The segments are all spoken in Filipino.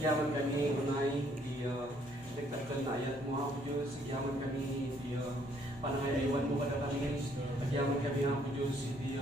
Agyaman kami, unay, di nagtagdan na ayat mo, Apo Diyos. Agyaman kami, di panangayaywan mo kada kami. Agyaman kami, Apo Diyos, di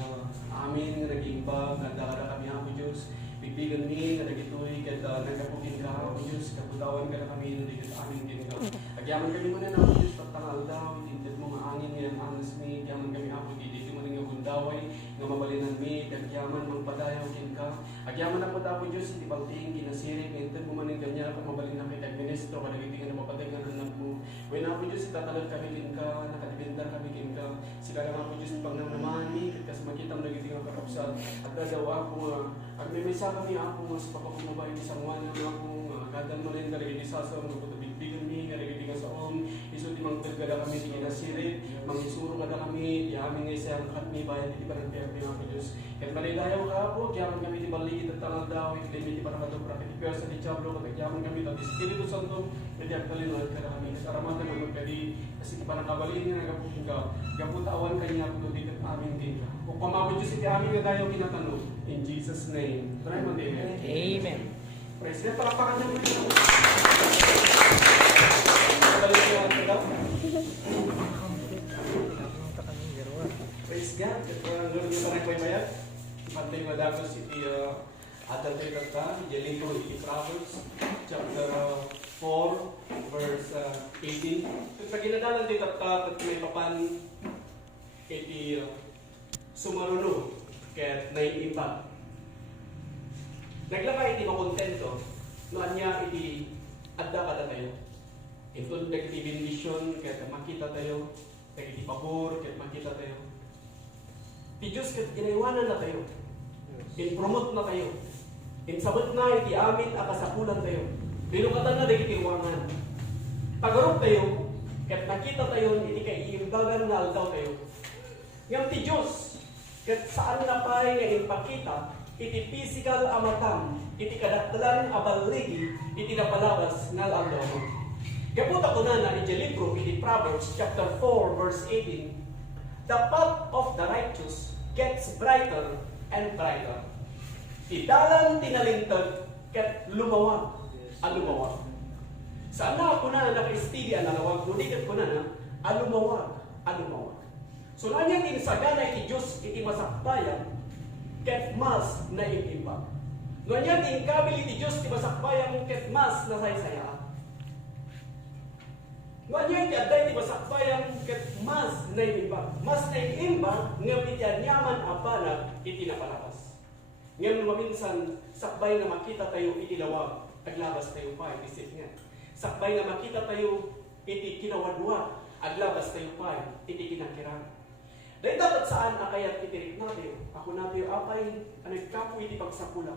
amin, naging bag, kada kami, Apo Diyos. Bigbigan mi, kada gitoy, kada nagkapukin ka, Apo Diyos. Kaputawan kada kami, naging amin din ka. Agyaman kami muna na, Apo Diyos, pagtangal daw, itintit mo nga angin ngayon, angas mi. Agyaman kami, Apo Diyos, di mo rin nga gundaway, nga mabalinan mi, agyaman, magpadayaw, kin ka. Agyaman na po Apo Diyos, hindi balting, kinasirik, ngayon mo manin ganyan, kung mabalin na kay tag-ministro, kadagitingan na mapatay nga anak mo. When Apo Diyos, itatalad kami kin ka, nakadibendar kami kin ka. Sila lang Apo Diyos, pag namamani, kasi makita mo nagitingan kakapsat. At dadawa ako nga, at may misa kami ako nga sa papakumabay ni Sangwan, ako nga, kadang mo rin kalagay sa magpapabigbigan mi, kalagay sa om, iso di magpagada kami, di kinasirik, mangisuro kada kami, di amin nga isang kami, bayan, di ba ng piyag Apo Diyos. Kaya malilayaw ka po, kaya kami di baligid at tangal daw, hindi pa naman ito praktikar sa di Chablo, kaya kami at Espiritu Santo, hindi ang kalinod ka na kami, kasaramatan ng magkadi, kasi di pa nakabalin niya, nagapukin ka, gaputawan kayo nga po dito at amin din ka. Kung pamabot Diyos, hindi amin nga tayo kinatanong, in Jesus' name. Try mo din. Amen. Praise God, palakpakan niyo mo ito. Praise God. Ngayon yung parang may mayat. Pantay madagos iti atal tayo kanta. Yaling ko iti Proverbs. Chapter 4, verse 18. Sa ginadalan tayo at may papan iti sumaruno. Kaya naiimbag. Naglakay iti makontento. Noan niya iti adda kada tayo. Ito nagiti bendisyon, kaya makita tayo. Nagiti pabor, kaya makita tayo. Ti Diyos, kaya inaiwanan na tayo. In-promote na tayo. In-sabot na iti amin akasapulan tayo. Binukatan na nagiti ruangan. Tagarok tayo, kaya nakita tayo, iti kaiimbagan na aldaw tayo. Ngam ti Diyos, kaya saan na pa'y nga ipakita, iti physical amatam, iti kadaktalan abaligi, iti napalabas nga aldaw mo. Kaputa ko na iti libro, iti Proverbs chapter 4 verse 18. The path of the righteous gets brighter and brighter. Idalan tinalintag ket lumawag alumawag. Saan na ako na naka-study ang nalawag, nudikat ko na alumawag alumawag. So na niya tinisagana iti Diyos iti masakbayan ket mas na imbag. No niya tingkabil iti Diyos iti masakbayan ket mas na saysayaan. Ngayon, aday di masakbayan ket mas naiimbag. Mas naiimbag ngam iti anyaman abanag iti napalabas. Ngam maminsan sakbay na makita tayo iti lawag, aglabas tayo pa iti sitngan. Sakbay na makita tayo iti kinawadwa, aglabas tayo pa iti kinakirang. Dahil dapat saan akayat itirik natin, ako natin apay anagkapo iti pagsapula.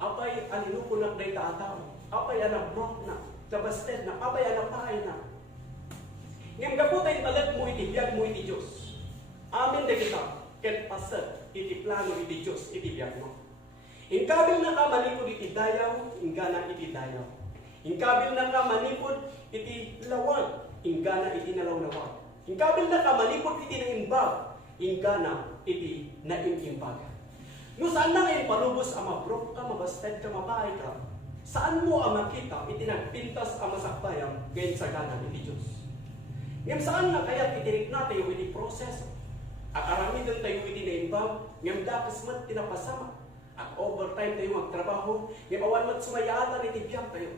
Apay aninupunak day taataw. Apay anabrok na, labasted na, apay anapaay na. Ngam gaputay talag mo iti biyag mo iti Diyos. Amin na kita, ket pasad iti plano iti Diyos, iti biyag mo. Inkabil na ka manipod iti dayaw, ingana iti dayaw. Inkabil na ka manipod iti lawag, ingana iti nalaw-lawag. Inkabil na ka manipod iti naimbag, ingana iti naimbag. No saan na ngayon palubos ang mabrok ka, mabasted ka, mapaay ka, saan mo ang makita iti nagpintas ang masakbayang gayon sa gana iti Diyos. Ngam saan na kaya titirik na tayo iti proseso? At aramidan tayo iti naimbag, ngam dakas mat tinapasama. At overtime tayo magtrabaho, ngam awan mat sumayatan iti biyang tayo.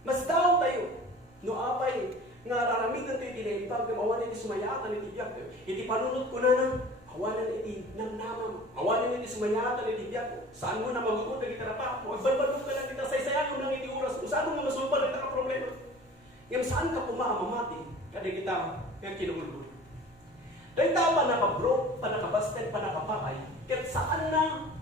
Mas daw tayo, no apay, nga aramidan tayo iti naimbag, ngam awan iti sumayatan iti biyang tayo. Iti panunod ko na nang, awanan iti namnamam, awanan iti sumayatan iti biyang. Saan mo na magukod iti trabaho? Agbalbalog ka lang kita, saysaya ko nang iti oras, kung saan mo nga masulpan iti ka problema. Ngam saan ka pumamamati? Kada kita yung kinulbul. Dahil tao pa nakabroke, pa nakabasted, pa nakapakay, kahit saan na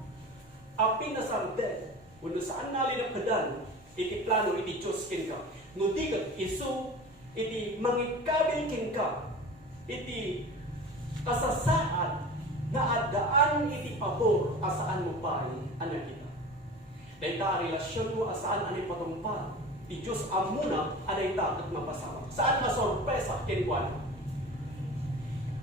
apin na sarded, kung saan na linakadan, iti plano, iti Diyos kin ka. Nudigat, isu, iti mangikabil kin ka, iti kasasaan na adaan iti pabor, asaan mo pa anak kita. Dahil ta relasyon mo, asaan ani patumpad, ti Diyos amuna aday takot mapasama. Saan masorpresa kinkuan?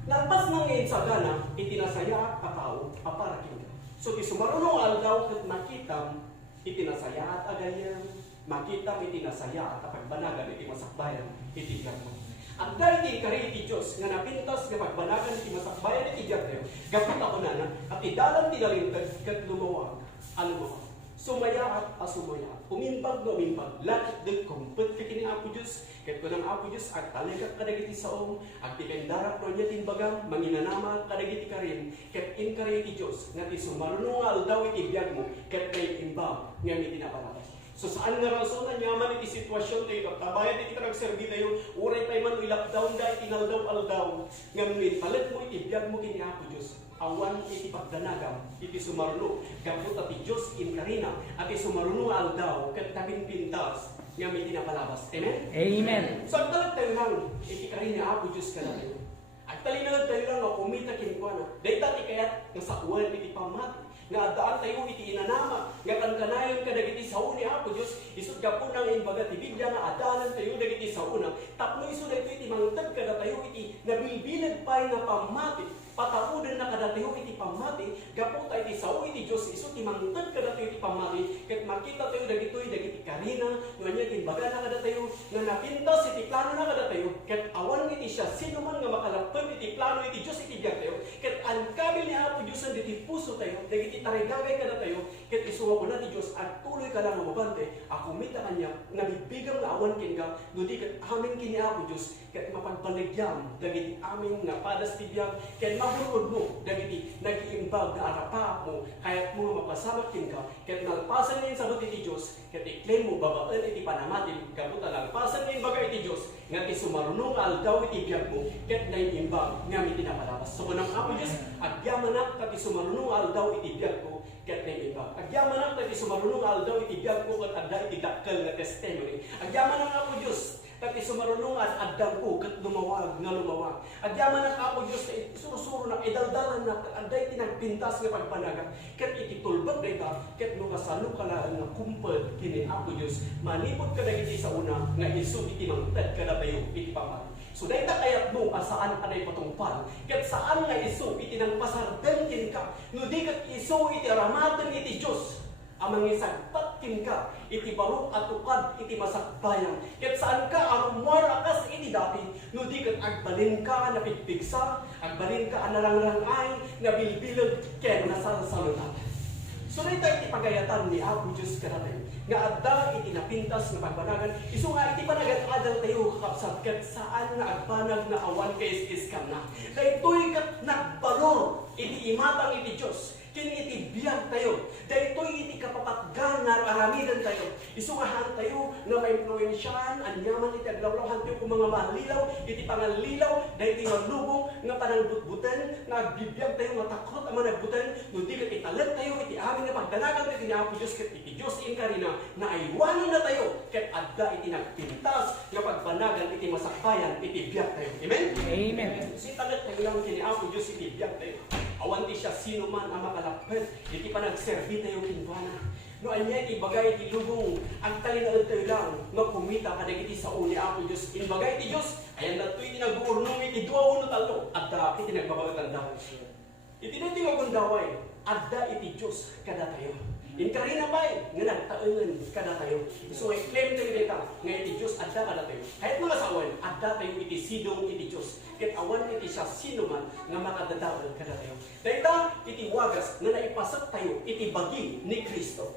Nagpas nang ngayon sa gana, itinasaya at tao, apara kinka. So, ti sumarunong aldaw kat nakita, itinasaya at agayan, makita iti nasaya at pagbanagan iti masakbayan iti biyag mo. At dahil iti kari iti Diyos nga napintas nga pagbanagan iti masakbayan iti biyag tayo, gapit ako na at idalan tinalintag kat lumawag, lumawag. Sumaya at asumaya, umimbag na umimbag, lakit din kumpet ka kini Apo Diyos, kat ko ng Apo Diyos, ag talikak kadagiti saom, ag di kayong darak no niya tinbagang, manginanama kadagiti karin, kat in kari iti Diyos, nga ti sumarunungal daw iti biyag mo, kat may imbag, nga may tinapalabas. So saan nga rasonan yaman iti sitwasyon tayo, tabayan iti karagserbi tayo, uray tayo man ilapdown da, itinaldaw-aldaw, nga may palit mo iti biyag mo kini Apo Diyos. Awan iti pagdanagam, iti sumaruno, gapot ati Diyos in karina, at iti sumaruno aldaw, kat tabing pintas, nga may tinapalabas. Amen? Amen. So, ang talag tayo lang, iti karina, Apo Diyos ka na tayo. At talinagad tayo lang, kumita kinikwana. Dahil tati kaya't, nga sa uwan, iti pamati, nga daan tayo iti inanama, nga kankanayon ka dagiti sa uni, Apo Diyos, isod ka po nang imbaga ti Biblia, nga adalan tayo dagiti sa una, tapno isod ito iti mangtag ka na tayo iti nabilbilag pa na pamati, pataudan na kadatayo iti pamati, gaputa iti sao iti Diyos, iso ti mangtad kadatayo iti pamati, ket makita tayo dagitoy dagiti karina, nganya timbaga na kadatayo, nga napintas iti plano na kadatayo, ket awan iti siya, sino man nga makalapag iti plano iti Diyos iti biyag tayo, ket angkabil ni Apo Diyos ang iti puso tayo, dagiti tarigagay kadatayo, ket isuwa ko na ti Diyos, at tuloy ka lang mabante, ako mita kanya, nabibigam na awan kinga, nudi ket amin kini Apo Diyos, ket mapagpaligyam, dagiti amin nga padas ti biyag, ket mahurod mo, dagiti nag-iimbag na arapa mo, kaya't mo mapasamakin ka, ket nalpasan niyan sa buti ti Diyos, ket i-claim mo babaan iti panamatin, kabuta nalpasan niyan baga iti Diyos, nga ti sumarunong aldaw iti biyag mo, ket naiimbag nga may tinapalabas. So kunang Apo Diyos, agyamanak kat ti sumarunong aldaw iti biyag mo, ket naiimbag. Agyamanak kat ti sumarunong aldaw iti biyag mo, ket adda iti dakkel nga testimony. Agyamanak Apo Diyos, kat isumarunong at addang ko, kat lumawag nga lumawag. Agyaman ang Apo Diyos na surusuro na idaldalan na aday tinagpintas nga pagpanaga. Kat ititulbag na ita, kat nukasalo ka lang nga kumpad kini Apo Diyos. Manipot ka na iti sa una, nga iso itimangtad ka na tayo itipaman. So dahil na kayat mo asaan anay patungpan, kat saan nga iso itinangpasardentin ka, no di kat iso itiramatan iti Diyos. Amang isagpatkin ka, iti barok at ukad, iti masakbayan. Ket saan ka, arumar akas iti dati, no di kat agbalin ka, napigpigsa, agbalin ka, analangrangay, nabilbilag, ken nasasalunan. So na iti pagayatan ni Apo Diyos karatay, nga adda iti napintas nga pagbanagan, iso nga iti panagat-adal tayo kakapsat, ket saan nga agbanag na awan kais iskam na. Kaya ito'y kat nagbalor, iti imatang iti Diyos, kini iti biyag tayo, dahil ito'y iti kapapatgan na aramidan tayo. Isungahan tayo na ma-influensyahan, anyaman iti aglawlawan tayo kung mga malilaw, iti panganlilaw, dahil iti malubong, nga panangbutbutan, nga agbibiyag tayo, nga takot ang managbutan, nundi kat italag tayo, iti amin na pagdalagan iti ni Apo Diyos, kat iti Diyos inkarina, na aywanan na tayo, kat adda iti nagpintas, nga pagbanagan, iti masakbayan, iti biyag tayo. Amen? Amen. Sitagat tayo lang kini Apo Diyos, iti biyag tayo. Awan di siya sino man ang makalapit, iti pa nagserbi tayo kinbana. No anya iti bagay iti lubong, ang talinalad tayo lang, nga kumita ka iti sa uni Apo Diyos. In bagay iti Diyos, ayan na ito'y tinag-uurnong iti 2-1 talo, adda iti nagbabagatang daway. Iti na tinagong daway, adda iti Diyos kada tayo. In karina bay, nga nagtaungan kada tayo. So i-claim tayo dito, nga iti Diyos adda kada tayo. Kahit mga sawan, adda tayo iti sidong iti Diyos. Ket awan iti siya sino man nga makadadawal kada tayo. Dahil iti wagas nga naipasak tayo iti bagi ni Kristo.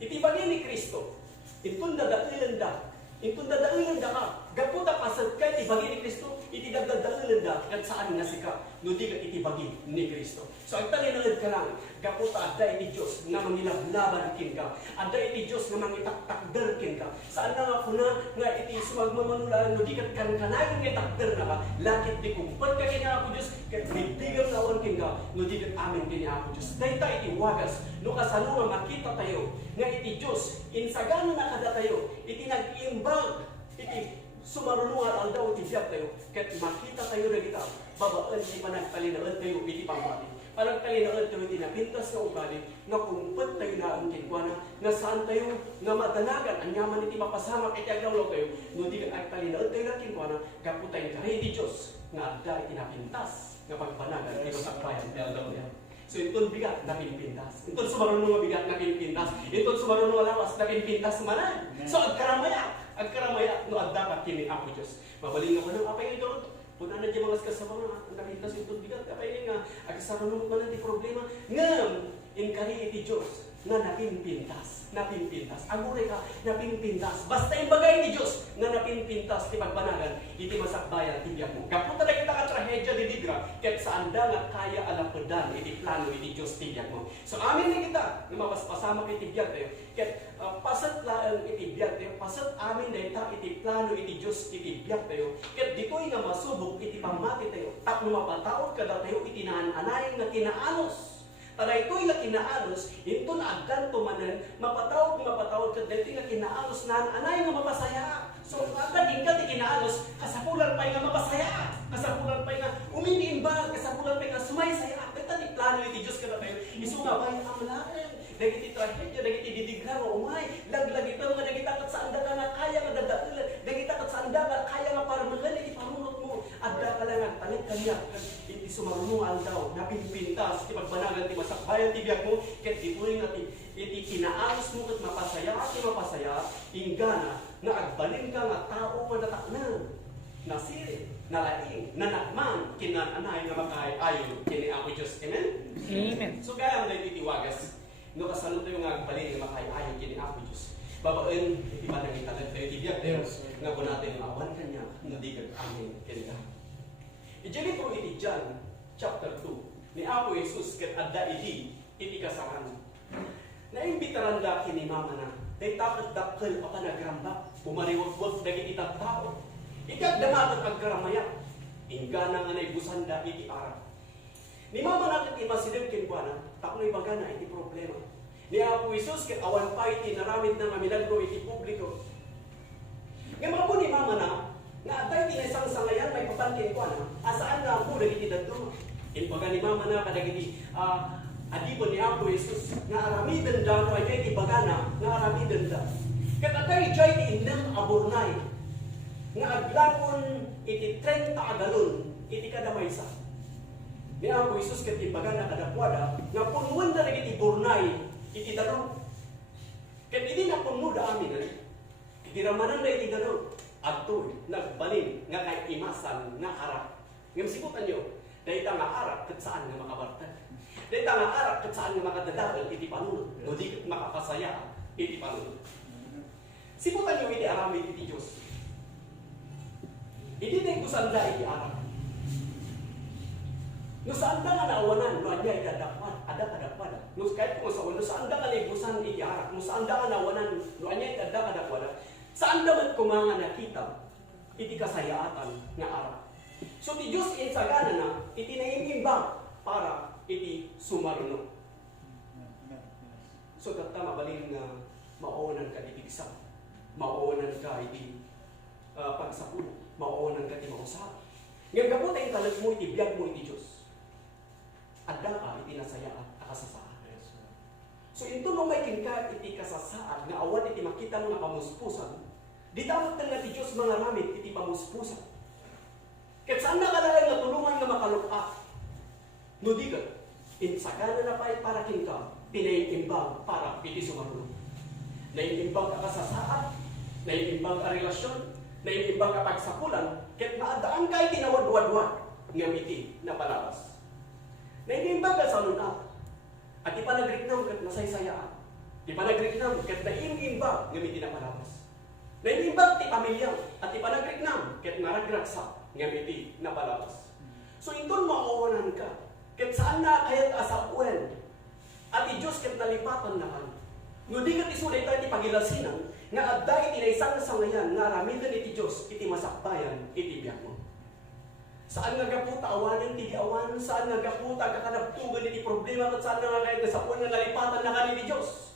Iti bagi ni Kristo. Itun dadailan da. Itun dadailan da ka. Gaputa pasad ka iti bagi ni Kristo. Iti dadailan da. Kat saan nga sika. Nudi ka iti bagi ni Kristo. So ang talinalad ka lang. Gaputa adda iti Diyos nga mangilablaban kin ka. Adda iti Diyos nga mangitaktakder kin ka. Saan na nga kuna nga iti sumagmamanulaan. Nudi kat kankanayin nga takder na ka. Lakit di kumpat ka kini Apo Diyos. Kat bibigang naon kin ka. Nudi kat amin kini Apo Diyos. Dahil tayo iti wagas. No kasano nga makita tayo. Nga iti Diyos. Insagano na kada tayo. Iti nag-imbag. Iti sumarunungan aldaw iti biyag tayo. Kat makita tayo na kita. Babaan di managtalinaan tayo iti pangmati. Panagtalinaan tayo iti napintas na ugali. Nga kumpat tayo na ang kinkwana. Nga saan tayo nga madanagan. Anyaman iti mapasamak iti aglawlaw tayo. Nudi ka agtalinaan tayo na kinkwana. Kaputay ka iti Diyos. Nga adda iti napintas. Nga pagpanagan iti masakbayan. So itong bigat na pinipintas. Itong sumarunong nga bigat na pinipintas. Itong sumarunong nga lawas na pinipintas manan. So agkaramaya no adda ka kini ako Dios. Mabaling ako nang apay ito. Puna na di mga kasama nga napintas itong bigat apay nga agsarunong manan di problema ngam inkari iti Dios nga napinpintas. Aguray ka, napinpintas. Basta yung bagay ni Diyos na napinpintas ti pagbanagan, iti masakbayan, ti biyak mo. Kaputa na kita ka trahedya di digra, kahit saan da nga kaya alapadan, iti plano iti Diyos ti biyak mo. So amin na kita, nga mapaspasama iti biyak tayo. Kahit pasat laan iti biyak tayo, pasat amin na ita iti plano iti Diyos iti biyak tayo. Kahit dito'y nga masubok iti pamati tayo, tap mapataod ka tayo iti naan-anay nga tinaanos. Para ito'y na kinaanos, ito na agad tumanan, mapatawag ka dito na kinaanos na anay nga mapasaya. So agad din ka di kinaanos, kasapulan pa nga mapasaya. Kasapulan pa nga uminiimbag, kasapulan pa nga sumaysaya. Ito ni plano iti Diyos ka na tayo. Iso nga ba yung amalaan? Dagiti trahedya, dagiti didigraro, umay. Laglag ito nga dagitakat sa anda ka nga kaya nga dadailan. Dagitakat sa anda ka kaya nga paramagan, iti parunot mo. Adda ka lang ang talit kanya. Iti sumarunungan daw, napinpintas, iti pagbanagan, iti masakbayan, iti biyak mo. Kahit ituloy natin, iti kinaanos mo kat mapasaya, iti mapasaya, ingana, na agbalin ka nga tao nga nataknan. Nasiri, nalaing, nanakman, kinananay nga makaay-ayo, kini ako Diyos. Amen? Amen. So kaya ang nagtitiwagas, no kasano tayo nga agbalin nga makaay-ayo, kini ako Diyos. Babaen, iti pa nang italag tayo, tibiyag tayo, nga po natin awan kanya, nadigag amin, kini ka. Ijali po iti John, chapter 2, ni Apo Jesus ket adda iti kasaran. Naimbitaran da kini mama na, day takot dakkel apa nagramba, pumariwag-wag dagiti tao. Ikagdamatot agkaramaya, ingana nga naibusan da iti arap. Ni mama natin imasidem kinkuana, taknoy bagana iti problema. Ni Apo Jesus ket awan pa iti naramid na milagro iti publiko. Nga mga po ni mama na, nga atay tinesang sangayan may papantin ko na asaan na ako dagiti dadto imbaga ni mama na kadagiti adipon ni Apo Jesus nga aramiden da ko ay iti bagana nga aramiden da ket atay jay ti indem aburnay nga aglakon iti 30 agalon iti kada maysa ni Apo Jesus ket ti bagana kadakwada nga punwan da dagiti burnay iti dadto ket idi na punno da amin iti ramanan da iti dadto adto nagbalin nga kay imasan nga harap. Ngem sibutan nyo, dayta nga harap ket saan nga makabartad. Dayta nga harap ket saan nga makadadagal iti panunod. No di ket makakasaya iti panunod. Sibutan nyo iti aramid iti Dios. Idi tay kusanda iti arap. No saan da nga naawanan, no anya idadakpan, ada kadakpan. No kahit kung sa ulo saan da nga libusan iti arap, no saan da nga naawanan, no anya idada kadakpan. Saan dapat kumanga nakita iti kasayaatan nga arap. So ti Diyos insagana na iti naiimbang para iti sumarunong. So kata mabaling nga maonan ka iti isa, maonan ka iti pagsapul, maonan ka iti mausap. Ngayon kapot ay talag mo iti biyag mo iti Diyos. Adda ka iti nasayaan akasasaan. So ito no may kingka iti kasasaad nga awan iti makita nga pamuspusan. Di dapat nga ti Diyos mga ramid iti pamuspusan. Ket saan na kalalang nga tulungan nga makalupak. No di ka, insagana na pa'y para kingka, pinaiimbang para iti sumarunong. Naiimbang ka kasasaad, naiimbang ka relasyon, naiimbang ka pagsapulan, ket maadaan kay tinawad-wadwad nga miti na palabas. Naiimbang ka sa lunat. At di pa nagriknam kat masaysayaan. Di pa nagriknam kat naiimbang ngamitin ang palabas. Naiimbang ti pamilyang at di pa nagriknam kat naragraksa ngamitin na palabas. So iton mauwanan ka. Kat saan na kayat asapuan. At i Diyos kat nalipatan na kan. No di kat isulay tayo ti pagilasinan nga adda iti naisang sangayan nga ramidan iti Diyos iti masakbayan iti biyak mo. Saan nga gaputa awanan ti awanan, saan nga gaputa kakanabtugan iti problema at saan nga kahit nasapuan nga nalipatan na kanini Diyos.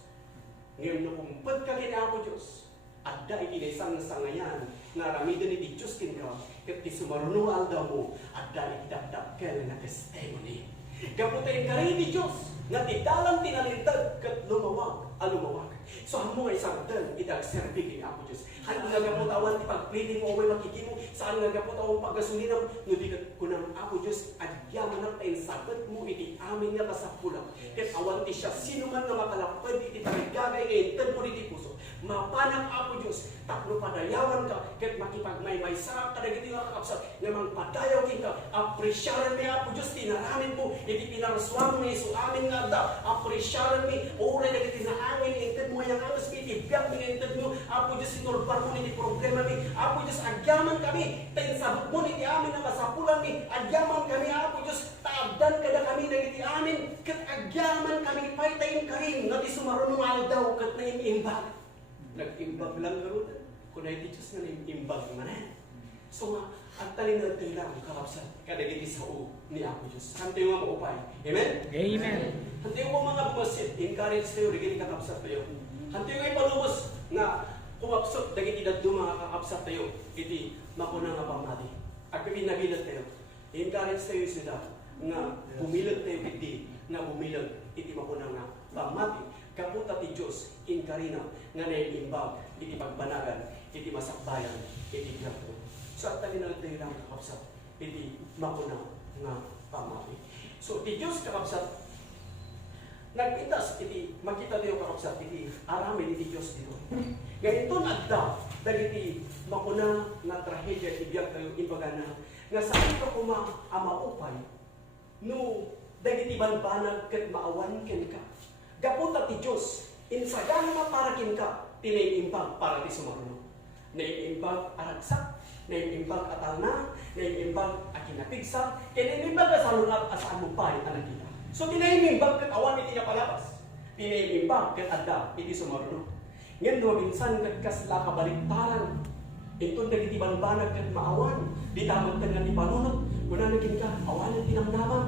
Ngayon nakumpad ka kina ako Diyos, adda iti naisang sangayan nga ramidan iti Diyos kinka, kat ti sumarunong alda mo, adda iti dakdakkel na testimony. Gaputa yung karin iti Diyos, nga ti dalang tinalintag kat lumawag. So amo nga isabdan itag serbi kini Apo Dios. Han nga gaputawan ti pagpili mo may makikimo saan nga gaputawan paggasolina no di kunang Apo Dios agyaman na tayo sabat mo iti amin nga kasapulan. Ket awan ti siya sino man nga makalapad iti tarigagay ngayon tempo iti puso. Mapanang Apo Dios tapno padayawan ka ket makipagmaymay sa kadagiti nga kakabsat nga mangpadayaw king ka apresyaran mi Apo Dios tinaramin mo iti pinaraswang ni Isu amin nga da apresyaran mi oray dagiti na amin inted mo yang alas mi tibyak mi inted mo Apo Dios inolbar mo ni problema mi Apo Dios agyaman kami tayo sabot mo ni amin nga kasapulan mi agyaman kami Apo Dios taabdan kada kami dagiti amin ket agyaman kami paytayin karim nga ti sumarunong aldaw ket naimbag nag-imbag lang garon kung na iti Diyos na nag-imbag man so nga at talinag tayo lang kakapsat kadagiti sao ni Apo Diyos hantayo nga maupay amen? Amen. Hantayo mo mga bumasit encourage tayo dagiti kakapsat tayo hantayo nga ipalubos nga kumapsot dagiti daddo mga kakapsat tayo iti makuna nga pamati at pipinabilat tayo encourage tayo sila nga bumilag tayo iti nga bumilag iti makuna nga pamati kaputa ti Diyos in karina nga naiimbag iti pagbanagan iti masakbayan iti gato so at talinag tayo lang kakapsat iti makuna nga pamati so ti Diyos kakapsat nagpintas iti makita tayo kakapsat iti aramin iti Diyos dito ganito nagda dagiti makuna nga trahedya iti biag tayo imbaga na nga saan ka kuma amaupay no dagiti banbanag ket maawan ken ka gaputa ti Diyos, insagan maparakin ka, tinaiimbag para ti sumarunong. Naiimbag aragsak, naiimbag atalna, naiimbag akinapigsa, kinaiimbag asalunat asaan mo pa anagita. So tinaiimbag kat awan iti napalabas, tinaiimbag kat adda iti sumarunong. Ngayon minsan nagkasla kabaliktaran, ito nagiti banbanag kat maawan, di tamad ka nga ti panunot, kuna naging ka, awan ang tinamnaman.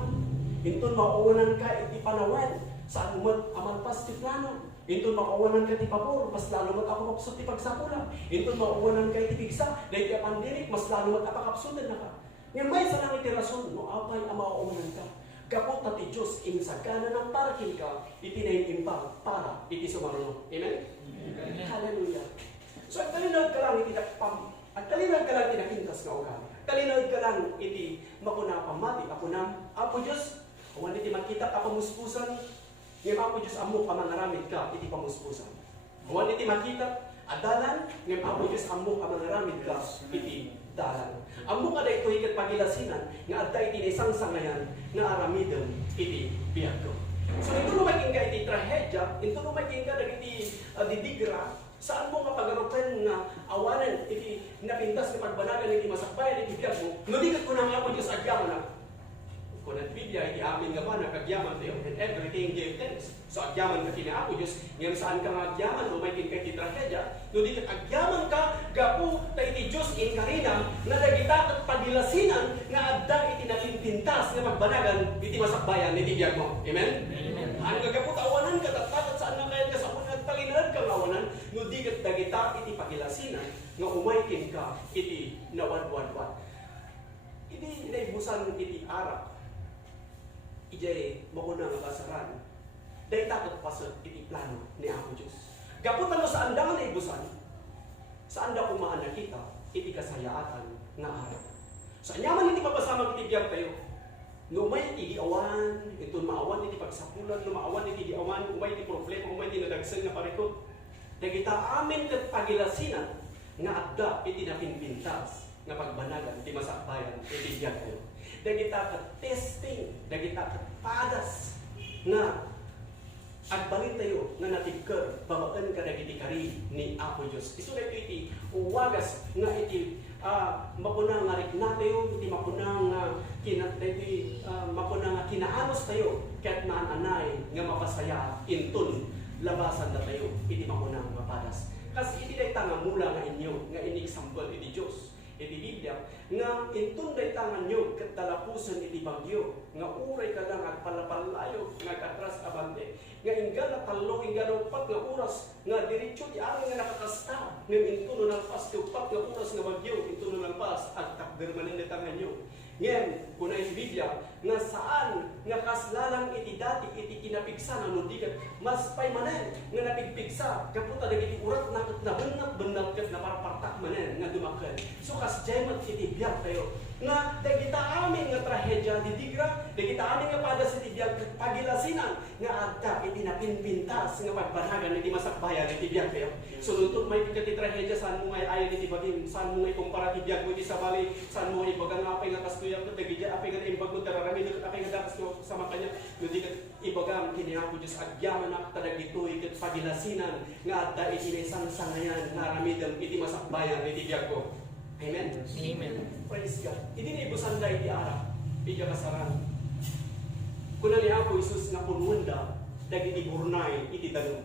Ito mauwanan ka iti panawan, saan umat amalpas ti plano. Ito mauwanan ka ti pabor, mas lalo mat ako kapsut ti pagsapula. Ito mauwanan ka ti bigsa, dahil ka pandemic, mas lalo mat apakapsutan na ka. Ngayon may sa langit ti rason, no apay ang mauwanan ka. Gapot na ti Diyos, insagana ng parakin ka, itinaiimbang para iti sumarunong. Amen? Amen? Hallelujah. So at talinag ka lang iti dakpam, at talinag ka lang tinakintas nga ugali. Talinag ka lang iti makuna pamati, apunam, Apo Diyos, awan iti makita ka pamuspusan, ngayon Apo Diyos amo kamangaramid ka, iti pamuspusan. Awan iti makita, adalan, ngayon Apo Diyos amo kamangaramid ka, iti dalan. Amo ka da ito ikat pagilasinan, nga adda iti isang sangayan, nga aramidon, iti biyag ko. So ito lumaging ka iti trahedya, ito lumaging ka iti didigra, saan mo kapagarupan nga awanan, iti napintas na pagbanagan, iti masakbayan, iti biyag mo, nudikat ko na Apo Diyos agyaman na, kung at Biblia, iti amin nga ba na kagyaman tayo, and everything gave thanks. So agyaman ka kina Apo Diyos, ngayon saan ka nga agyaman, lumaykin ka iti trahedya, no di ka agyaman ka, gapu ta iti Diyos in karina, na nagita at pagilasinan, nga adda iti napintintas na magbanagan, iti masakbayan, iti biyag mo. Amen? Amen. Ano nga gapu tawanan ka, tatat saan na kaya ka sa unang talinad ka ngawanan, no di ka dagita iti pagilasinan, nga umaykin ka, iti nawadwadwad. Iti naibusan iti ara, ijay makuna nga kasaran dahil takot pasod iti plano ni Apo Diyos. Gaputan mo sa andangan na ibusan, sa anda kumaan nakita iti kasayaatan nga araw. Sa anyaman iti papasamag iti biyag tayo, lumay iti awan, ito maawan iti pagsapulan, lumaawan iti awan, umay iti problema, umay iti nadagsan nga parikot. Dagita amin kat pagilasinan nga adda iti napinpintas nga pagbanagan iti masakbayan iti biyag tayo. Dagita ka testing, dagita ka padas na agbalin tayo nga natigker bamaan ka dagiti kari ni Apo Diyos. Isu na iti uwagas nga iti mapuna nga rikna tayo, iti mapuna nga mapuna nga kinaanos tayo kaya't maananay nga mapasaya intun labasan na tayo iti mapuna nga padas. Kasi iti day nga mula nga inyo nga ini-example iti Diyos. Iti Biblia, nga intun day tangan nyo kat talapusan iti bagyo, nga uray ka lang at palapalayo, nga katras abante, nga ingga na talo, ingga na upat nga oras, nga diretso di amin nga nakakasta, nga intun na nalpas, upat nga oras nga bagyo, intun na nalpas, at takdermanin day tangan nyo. Ngayon, kung na iti Biblia, nga saan, nga kaslalang iti dati, iti kinapig napigsa na nudikat mas pay manen nga napigpigsa kaputa dagiti urat na ket nabenat ket naparpartak manen nga dumaken. So kas jaymat iti biyak tayo nga dagita amin nga trahedya didigra dagita amin nga pada sa tibiyag pagilasinan nga adta iti napinpintas nga pagbanagan iti masakbayan iti biyak tayo. So nuntut may iti trahedya saan mo ngay ayon iti bagim saan mo ngay kumpara ti biyak mo iti sabali saan mo ngay bagang apay nga kastuyang ket dagiti apay nga imbag mo tararami ket apay nga dakas ko sama kanya nundi ket ibagam kini ako Dios agyaman ak tadagitoy ket pagilasinan nga adta iti sangayan nga aramidem iti masakbayan iti biyak ko. Amen? Amen. Praise God. Hindi na ibusan da iti arap. Iti kasaran. Kuna ni ako Isus nga pununda dagiti burnay iti danom.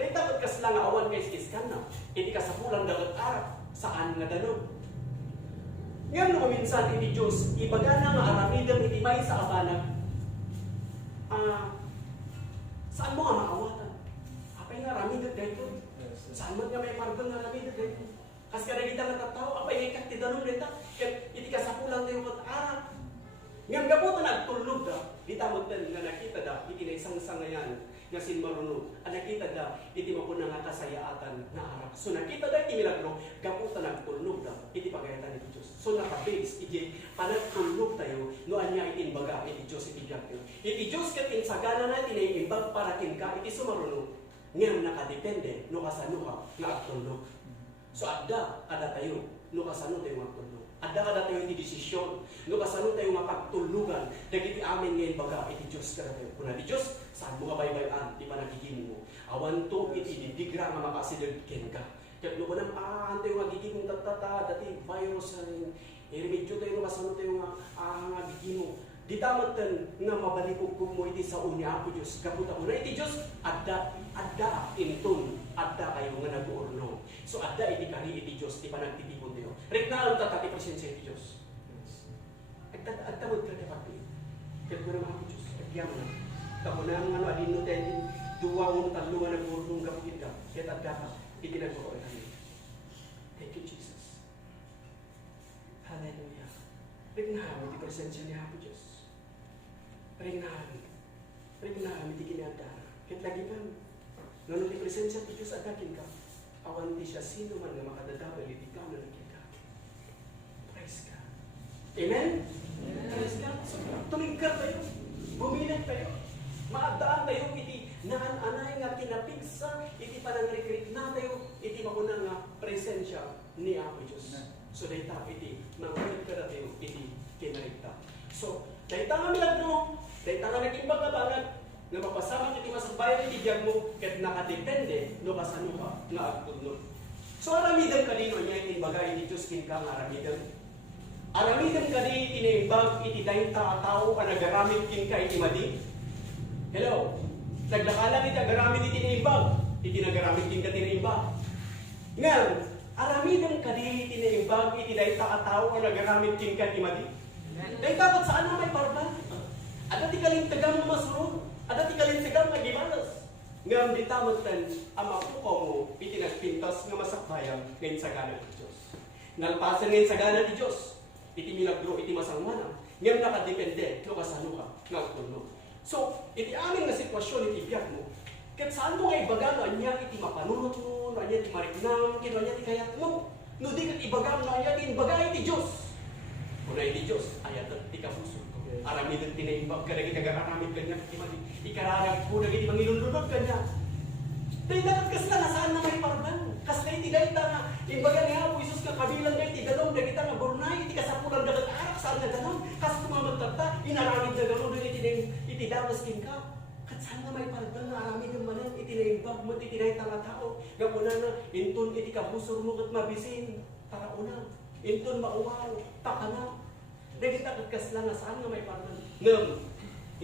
Dahil takot kas lang awan kay iskan na. Iti kasapulan dagat arap saan nga danom. Ngayon no minsan iti Diyos ibaga na nga aramidem iti may sa abanag. Saan mo nga maawatan? Apay nga aramidem dayto. Saan mo nga may pargon nga aramidem dayto? Kas kada kita natataw, apa yung ikat ti danom dita? Iti kasapulan tayo kat arap. Ngam gabutan nagtulog da, di tamutan nga nakita da, iti na isang sangayan nga sinmaruno. Nakita da, iti mapuna nga kasayaatan na arap. So nakita da, iti milagro, gabutan nagtulog da, iti pagayatan iti Diyos. So nakabase, iti panagtulog tayo, noan niya iti imbaga, iti Diyos, iti Diyos. Iti Diyos katin sagana na, iti na imbag para ka, iti sumaruno. Ngam nakadepende, no kasanuha, nga agtulog. So ada tayo, no kasano tayo magtulog. Ada tayo iti desisyon, no kasano tayo mapagtulugan. Dagiti amin ngayon baga, iti Diyos ka na tayo. Kuna di Diyos, saan mo ka baybayan, di panagiging mo. Awan to, iti didigra nga makasidagkin ka. Kaya no ba nang tayo magiging mong tatata, dati virus, remedyo tayo, no kasano tayo magiging mo. Di tamatan nga mabalikog mo iti sa unya ako Diyos. Kaputa ko na iti Diyos, adda intun, adda kayo nga nag-uurno. So adda iti kari iti Diyos, di pa nagtitipon tayo. Reknaan tatati presensya iti Diyos. Agtawad ka na pati. Kaya ko naman ako Diyos, agyaman na. Tako na ang adino tayo, duwa mo talungan nag-uurnong kapit ka. Kaya adda ka, iti nag-uurno kami. Thank you Jesus. Hallelujah. Reknaan iti presensya niya ako Diyos. Ringnahan, iti kinadara. Kahit lagi pa, nung iti presensya ti Diyos adakin ka, awan di siya sino man nga makadadabal, iti ka na nakita. Praise God. Amen? Praise God. So, tumingkar tayo, bumilag tayo, maadaan tayo, iti naan-anay nga kinapigsa, iti panang-recreate na tayo, iti makuna nga presensya ni Apo Diyos. So, dahita, iti, mangulit ka na tayo, iti kinarita. So, dahita nga milagro, dahil nga nag-imbag na banag na mapasama iti masagbayan iti diyag mo ket nakadepende no kasano ka nga agtudno. So aramidem kanino niya iti bagay iti Diyos kin ka nga aramidem. Aramidem kani tinimbag iti dayta a tao ka nagaramid kin ka iti madi. Hello. Naglakalan iti agaramid iti tinimbag, iti nagaramid kin ka tinimbag. Ngem aramidem kani tinimbag iti dayta a tao ka nagaramid kin ka iti madi. Dayta ket saan may parban? Ada ti kalintegang masuro, ada ti kalintegang nga gimanas. Ngam di tamutan ang mapukaw mo, iti nagpintas nga masakbayang ngayon sagana ti Diyos. Nalpasan ngayon sagana ti Diyos, iti milagro, iti masangmana. Ngam nakadepende, no kasano ka, nagtulog. So, iti aming na sitwasyon, iti biyak mo, kat saan mo nga ibagam, niya iti mapanunot mo, niya iti mariknam, niya iti kayat mo. No di kat ibagam, niya iti bagay iti Diyos. Kung na iti Diyos, ayat at ikapuso. Aramid at tinaimbag ka, naging nag-aramid ka niya, ikararag po, naging mangilunlunod ka niya. Dahil dapat kasi na nasaan na may parban. Kasi na iti dahil na, imbaga niya po, Isus ka kabilang na iti galong, naging nga burnay, iti kasapulan dagat arak, saan na galong, kasi tumamagtata, inaramid na galong, iti damas kin ka. Kat saan na may parban na aramid yung manan, iti naimbag mo, iti dahil nga tao, gapuna na, intun iti kabusor mo kat mabisin, tarauna, intun mauwaw, takana. Dahil takot lang na saan nga may parman. Ngam,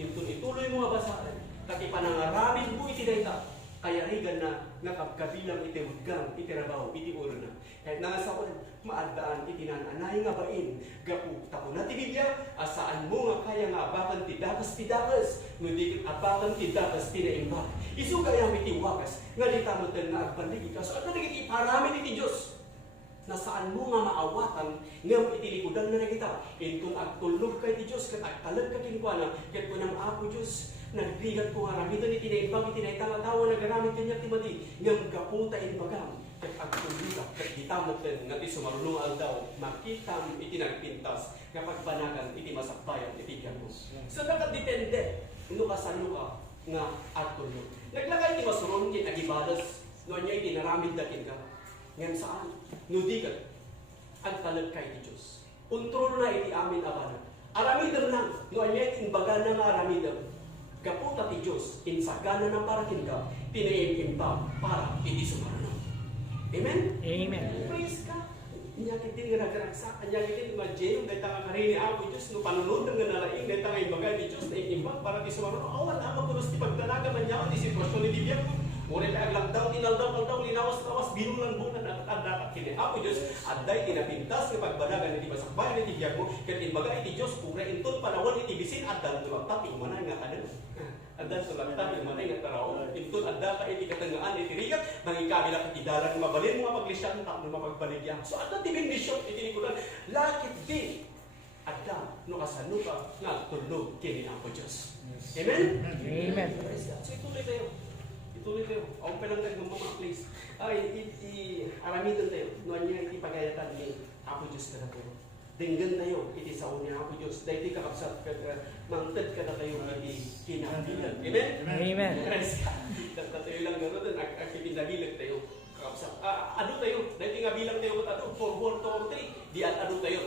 ituloy mo nga basahan. Kati panangarabin mo iti dayta. Kaya rigan na nakapkabilang iti hudgang, iti rabaw, iti ulo na. Kahit nangasawan, maadaan iti nananay nga bain. Gapu, tapo na ti Biblia, asaan mo nga kaya nga abakan ti dakas. Ngunit abakan ti dakas tinaimbag. Isugayam iti wakas. Nga di tamutan na agpandig ka. So, at nagigit iparamin iti Diyos. Nasaan mo nga maawatan ngam itilikudan na kita. Intun agtulog kay ti Diyos ket agtalag ka kinkwana ket kunang Apo Diyos nagbigat ko nga ramito ni tinaimbang itinaytanga-tawa nagaramit kanya timadi ngam kaputa inbagam ket agtulita ket gitamot ken ngati sumarunong aldaw makitam iti nagpintas kapag banagan iti masakbayan iti Dios. So nakadepende ino kasano ka nga agtulo. Naglakay ti masuron kin agibalas no nya iti naramid dakin ka. Ngem saan? Nudigat ang talag kay ti Dios. Kontrol na iti amin abana. Aramidem lang no nya iti imbagan nga aramidem. Kaputa ti Diyos, insagana ng parakin ka, tinaimimpa para iti sumarano. Amen? Amen. Praise ka. Inyakit din nga nagraksa, inyakit din imagine, dahil tanga karini ako, Diyos, no panunod ng nalaing, dahil tanga imbagay ni Diyos, na imimpa para iti sumarano. Awan, makulos ti pagdalaga man niya, ti sitwasyon ni Bibiyang ko. Ngunit ay aglagdaw, tinaldaw, linawas-lawas, binulang-bungan at dapat kini. Ako, Diyos, aday tinapintas ng pagbanagan iti masakbayan iti biyag mo, kat imbagay iti Diyos, kung inton panawon iti bisin, at dal tulagtat, umanay nga kanan. Adan sulagtan yung manay nga taraw. Inton adda ka iti katangaan iti rigat mangikabila iti dalan mabalin mga paglisyan tapno mapagbaligya. So adda ti bendisyon iti nikudan. Lakit din adda no kasano ka nga tulog kini ang Dios. Amen. Amen. So ituloy tayo. Ituloy tayo. Ang pelang nagmamama please. Ay aramidon tayo. No anya iti pagayatan ni Apo Dios kada tayo. Dinggan tayo iti saon ni Apo Dios. Dahil kakapsat mangted ka na tayo iti kinabilan. Amen? Amen. Praise God. Tayo lang gano'n doon. Kipinabilag tayo. Kakapsat. Ano tayo? Dahil nga bilang tayo ito. 4, 3. Di ano tayo.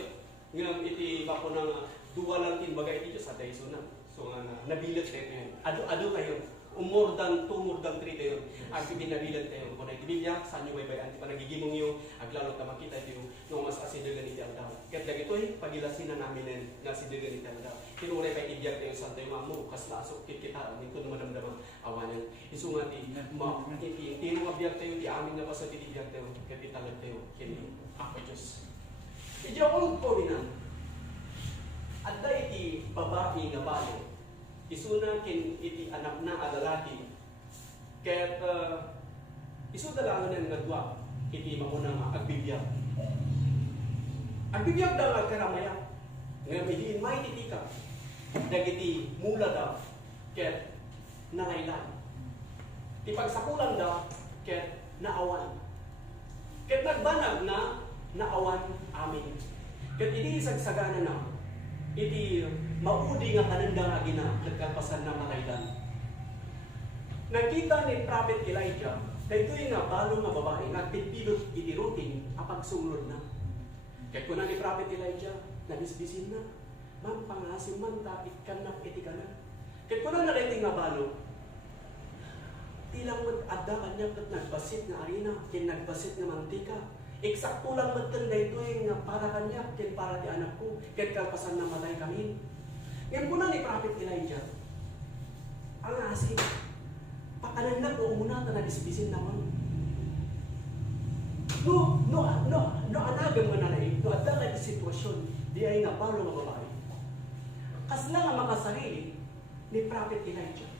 Ngayon iti bako ng duwa lang timbaga iti Diyos. At tayo sunan. So nabilag tayo yun. Ano tayo? More than 2, more than 3 tayo. Ang pinabilan tayo. Kung na iti Biblia, saan nyo baybayan? Pa nagigimong yung aglalot na makita ito nung mas asidagan iti ang tao. Kaya dagito pagilasin na namin na asidagan iti ang tao. Tinunay pa itibiyag tayo sa tayo mamu, kas lasok kita, nito na madamdamang awanan. Isunga ti mga biyag tayo, ti amin na pasat itibiyag tayo, kaya titalag tayo, kini ako Diyos. Ijawang ko rin adda iti babae nga balo. Isuna kin iti anak na alalaki. Kaya isudala nga nagwa iti mamuna nga agbibiyag. Agbibiyag daw nga karamaya. Nga miliin may titika. Dagiti mula daw. Kaya nanaylan. Ti pagsakulan daw. Kaya naawan. Kaya nagbanag na naawan amin. Kaya iti sagsagana na. Iti maudi nga kananda nga gina nagkapasan na mataydan. Nakita ni Prophet Elijah na ito'y nga balo nga babae nagpipilot iti routine apag sulod na. Kaya kuna ni Prophet Elijah nabisbisin na. Ma'am pangasim man tapit kanap iti kanan. Kaya kuna na rin nga balo tilang mag-adda kanya kat nagbasit na arena kin nagbasit nga mantika. Eksakto lang magtanda ito yung para kanya, kin para di anak ko, kin kalpasan na matay kami. Ngayon po na ni Prophet Elijah, ang asin, pakananda ko umuna na nabisbisin naman. No, anagam nga nanay, no, adda ka di sitwasyon, di ay nga balo nga babae. Kasla nga makasarili ni Prophet Elijah.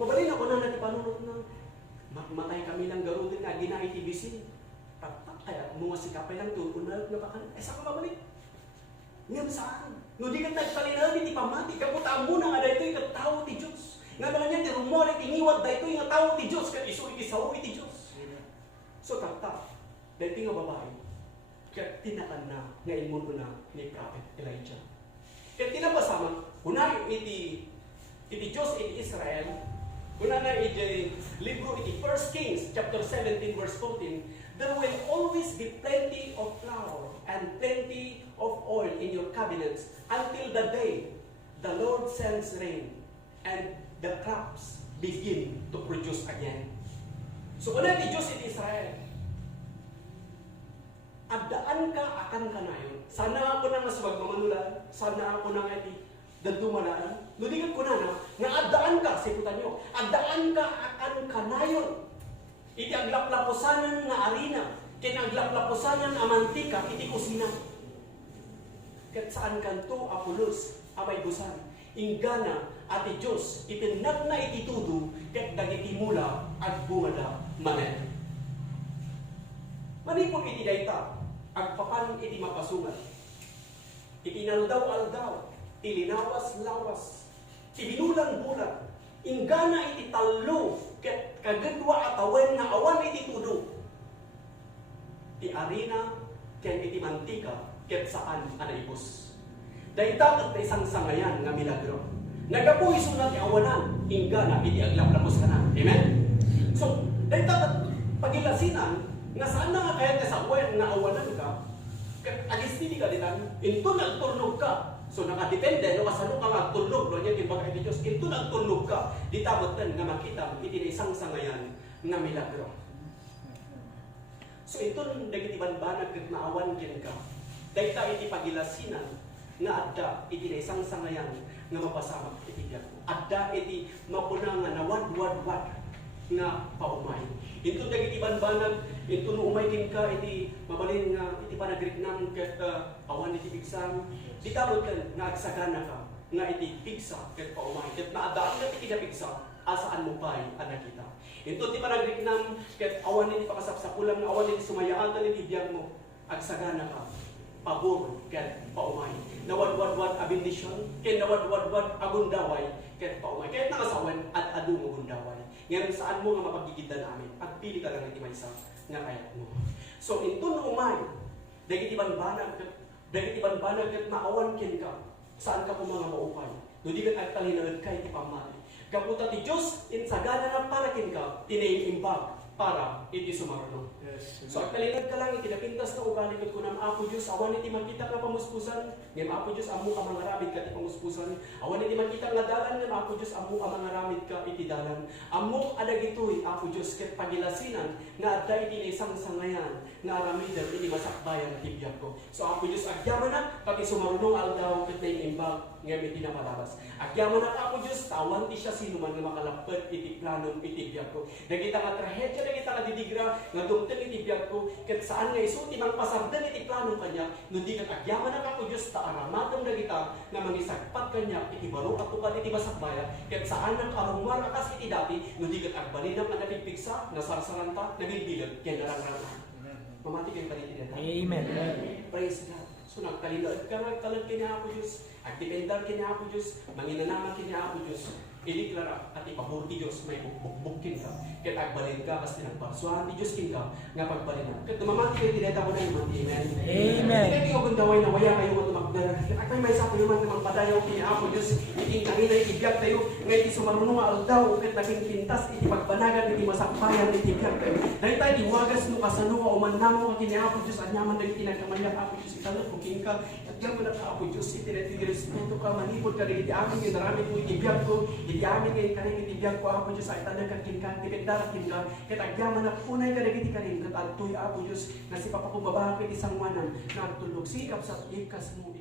Mabalin ako na natin panunod na, matay kami ng garutin na ginaitibisin. Kaya mga sikapay lang doon, na bakan, saan ka mabalik? Ngayon saan? No di ka nagpalinaw, di pamati, kaputaan mo na nga dahito yung tao ti Diyos. Nga naman yan, di rumore, tiniwad dahito yung tao ti Diyos, kaya iso-isaw ti Diyos. So takta, dahito yung babae, kaya tinakan na, ngayon mo na ni Prophet Elijah. Kaya tinapasama, kunay iti Diyos iti Israel, kuna na iti libro iti 1 Kings, chapter 17, verse 14, there will always be plenty of flour and plenty of oil in your cabinets until the day the Lord sends rain and the crops begin to produce again. So kung natin Diyos in Israel, agdaan ka akan kanayon. Sana ako na mas magmamanulan, sana ako na nga iti dandumalaan. Nudigan ko na nga agdaan ka, siputan nyo, agdaan ka akan kanayon. Iti aglaplaposanan nga arena, kinaglaplaposanan nga mantika, iti kusina. Kat saan kanto Apolos, amay busan, inggana ati Diyos, itinag na iti tudo, kat dagiti mula at bungada manen. Manipon iti dayta, agpapan iti mapasungan. Itinaldaw-aldaw, ilinawas-lawas, Ibinulang bulan. Ingana iti talo, ket kagedwa atawen nga awan iti tudo. Ti arena, ken iti mantika, ket saan anaibos. Dayta ket isang sangayan nga milagro. Nagapuy sunat ti awanan, ingana iti aglaplapos kana. Amen? So, dayta ket pagilasinan, nga saan na nga kaya sa awan nga awanan ka, ket agistili ka ditan, into nagturnog ka. So nakadepende no kasano ka magtulog no nya timbag iti Dios kinto nagtulog ka di tamoten nga makita iti isang sangayan nga milagro. So ito dagiti banbanag ket maawan ken ka. Dayta iti pagilasinan nga adda iti isang sangayan nga mapasamak iti diyan. Adda iti mapuna nga nawad-wad-wad nga paumay. Ito dagiti banbanag ito no umay ken ka iti mabalin nga iti panagriknam ket awan iti bigsam. Di kamot nga agsagana ka, nga iti pigsa, ket paumay, ket naadaan na iti pigsa, asaan mo pa'y anakita. Ito ti panagriknam, ket awan iti pakasapsapulang, awan iti sumayaatan iti biyag mo, agsagana ka, pabor, ket paumay. Nawad-wad-wad abindisyon, ket nawad-wad-wad agundaway, ket paumay. Ket nakasawan at adu mo gundaway. Ngayon saan mo nga mapagigiddan namin, pagpili ka lang iti maysa, nga kayat mo. So, ito na umay, dagiti banbanag, dagiti banbanag ket maawan ken ka saan ka po mga maupay no di ket agtalinawed kay ti pamati kaputa ti Dios in sagana na para ken ka tinayimbag para iti sumarno. So agtalinawed ka lang iti napintas na ugali ket kunam Apo Dios awan iti makita nga pamuspusan ngem Apo Dios ammo ka mangaramid ka iti pamuspusan awan iti makita nga dalan ngem Apo Dios ammo ka mangaramid ka iti dalan ammo adagitoy Apo Dios ket pagilasinan nga adda iti isang sangayan nga aramiden iti masakbayan iti biyag ko. So Apo Dios agyaman na pati sumarunong aldaw ket naiimbag ngem iti napalabas. Agyaman na Apo Dios tawan ti siya sinuman nga makalapet iti planom iti biyag ko. Dagita nga trahedya dagita nga didigra nga dumten iti biyag ko ket saan nga isu ti mangpasarden iti plano kanya no di ket agyaman na Apo Dios ta aramaten dagita nga mangisagpat kanya iti baro at tukad iti masakbayan ket saan nang arumar akas iti dati no di ket agbalinam nga nabigpigsa nasarsaranta nabilbilad ken narangrang. Mamati kayo paniti dito. Amen. Praise God. So nagtalilad ka, nagtalad kina Apo Diyos, agdipendal kina Apo Diyos, manginanaman kina Apo Diyos, iliklara at ipabor ti Diyos, may bukbukin ka, ket agbalin ka, kasi nagbarsuhan ti Diyos kin ka, nga pagbalin ka. Ket mamati kayo tineta ko na yung manti, amen? Amen. Ket yung gundaway na waya kayo nga tumagdala. At may sa kayo man namang padayaw kina Apo Diyos, iting nangina itibiyag tayo, nga iti sumarunong nga aldaw, ket naging pintas, iti pagbanagan, iti masakbayan, itibiyag tayo. Dahil tayo iwagas mo kasano ka, umanamo ka kina Apo Diyos, at nyaman dahil tinagkamanyak Apo Diyos, italot mo kin ka, at diyan mo na ka Apo Diyos, itinirespeto ka, manipod ka, iti amin yung naramit mo itibiyag ko, iti amin ngayon kanin itibiyag ko Apo Diyos, ay tanang kin ka, tipindarakin ka, ket agyaman na punay ka nagiti kanin, ket atoy Apo Diyos, na si Papa ko babakit isang wanan, na tulog sikap sa ikas mo